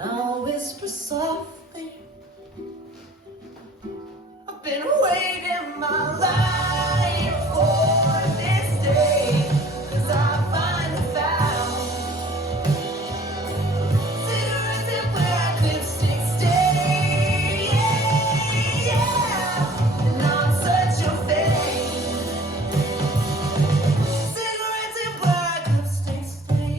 and I'll whisper softly. I've been waiting my life for this day, 'cause I finally found cigarettes and where I could stick stay. Yeah. And I'm such a fan. Cigarettes and where I could stick stay.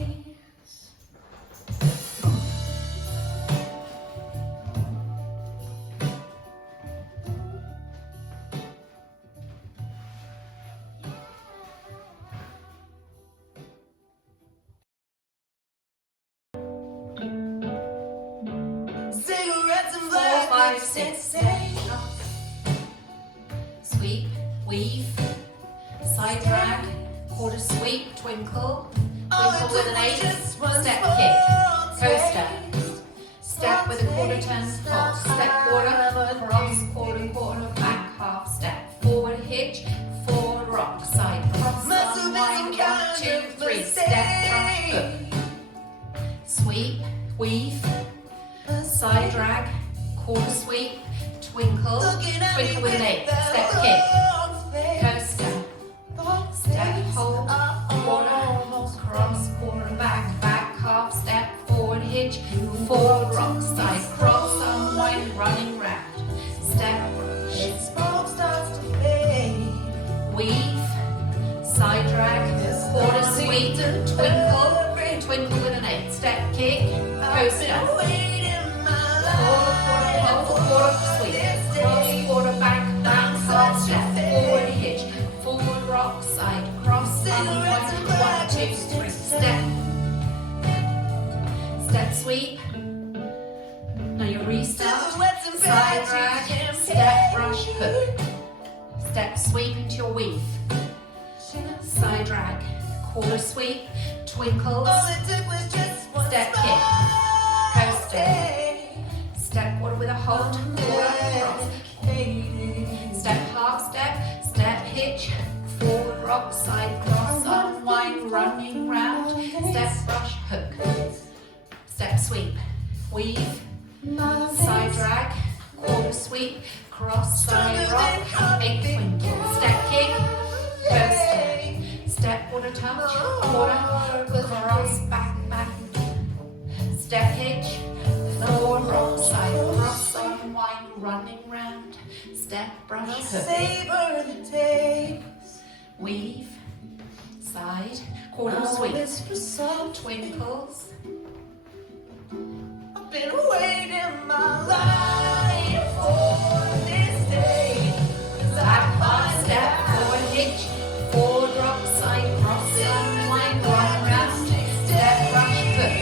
Cigarettes and black 4, 5, lipstick 6. stain. Sweep, weave, side drag, quarter sweep, twinkle, twinkle with an 8, step kick, coaster, step with a quarter turn cross, step quarter, cross, quarter, quarter, back, half, step, forward hitch, forward rock, side cross, Must have been unwind, some 1, kind 2, of 3, step, brush, hook, sweep, weave, side drag, quarter sweep, twinkle, twinkle with an 8, step kick, coaster, step, hold, quarter, cross, quarter, back, back, half, step, forward hitch, forward rock, side cross, unwind, running round, step, Smoke starts to fade. weave, side drag, quarter sweep, twinkle, twinkle with an 8, step kick, coaster, quarter sweep, cross, quarter, back, back, half, step, forward hitch, forward rock, side cross, unwind, 1, 2, 3, step, step sweep. Now you restart, side drag, step, brush, hook, step sweep into your weave, side drag, quarter sweep, twinkles, step kick, coaster, step quarter with a hold, quarter, cross, step half step, step hitch, forward rock, side cross, unwind, running round, step brush, hook, step sweep, weave, side drag, quarter sweep, cross, side rock, big twinkle, step kick, coaster, step quarter touch, quarter, cross, back, back, step hitch, forward rock, side cross, unwind, running round, step brush, hook, Savor the taste. weave, side, quarter I'll sweep, whisper soft. twinkles, I've been waiting my life for this day, 'cause I back half finally step, found forward hitch, forward rock, side cross, unwind, run round, step brush, hook,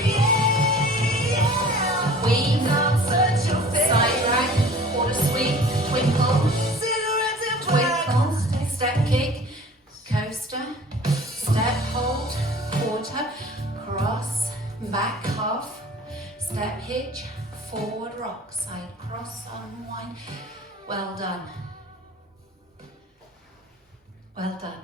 weave, I'm such a fan. side drag, quarter sweep, twinkle, Cigarettes and black twinkle, step kick, coaster, step hold, quarter, cross, back half, step hitch, forward rock, side cross, unwind. Well done. Well done.